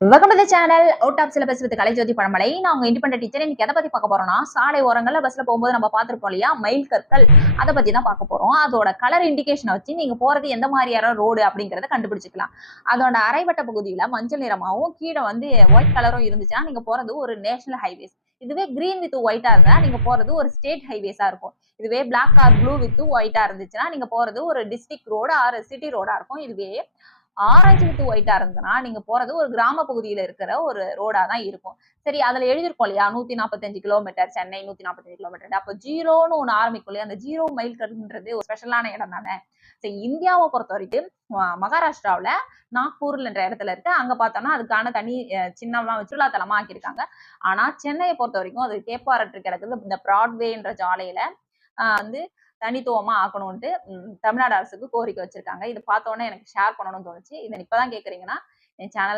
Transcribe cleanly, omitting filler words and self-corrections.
Welcome to the channel out of syllabus with Kalaijothi Pazhamalai. நான் உங்க independent teacher. இன்னைக்கு எதை பத்தி பார்க்க போறோம்னா, சாலை ஓரங்கள்ல பஸ்ல போகும்போது நம்ம பார்த்திருப்போம் இல்லையா, மயில் கற்கள். அதை பத்தி தான் பார்க்க போறோம். அதோட கலர் இண்டிகேஷனை வச்சு நீங்க போறது எந்த மாதிரியான ரோடு அப்படிங்கறத கண்டுபிடிச்சிக்கலாம். அதோட அரைவட்ட பகுதியில மஞ்சள் நிறமாவும் கீழே ஒயிட் கலரும் இருந்துச்சுன்னா நீங்க போறது ஒரு நேஷனல் ஹைவேஸ். இதுவே கிரீன் வித் ஒயிட்டா இருந்தா நீங்க போறது ஒரு ஸ்டேட் ஹைவேஸா இருக்கும். இதுவே பிளாக் ஆர் ப்ளூ வித் ஒயிட்டா இருந்துச்சுன்னா நீங்க போறது ஒரு டிஸ்ட்ரிக்ட் ரோடு ஆர் சிட்டி ரோடா இருக்கும். இதுவே ஆரஞ்சு வித் ஒயிட்டா இருந்ததுன்னா நீங்க போறது ஒரு கிராம பகுதியில இருக்கிற ஒரு ரோடா தான் இருக்கும். சரி, அதுல எழுதியிருக்கோம் இல்லையா, 145 கிலோமீட்டர் சென்னை 145 கிலோமீட்டர். அப்ப ஜீரோன்னு ஒண்ணு ஆரம்பிக்கும் இல்லையா, அந்த ஜீரோ மைல் கல்ன்றது ஒரு ஸ்பெஷலான இடம் தானே. சரி, இந்தியாவை பொறுத்த வரைக்கும் மகாராஷ்டிராவுல நாக்பூர்ன்ற இடத்துல இருக்கு. அங்க பார்த்தோம்னா அதுக்கான தனி சின்னம்லாம் சுற்றுலா தலமா ஆக்கியிருக்காங்க. ஆனா சென்னையை பொறுத்த வரைக்கும் அது கேப்பாரற்று கிடக்குது. இந்த பிராட்வேன்ற சாலையில வந்து தனித்துவமா ஆக்கணும்ட்டு தமிழ்நாடு அரசுக்கு கோரிக்கை வச்சிருக்காங்க. இத பார்த்தோனே எனக்கு ஷேர் பண்ணணும்னு தோணுச்சு. இத இப்பதான் கேட்கறீங்கன்னா, என் சேனல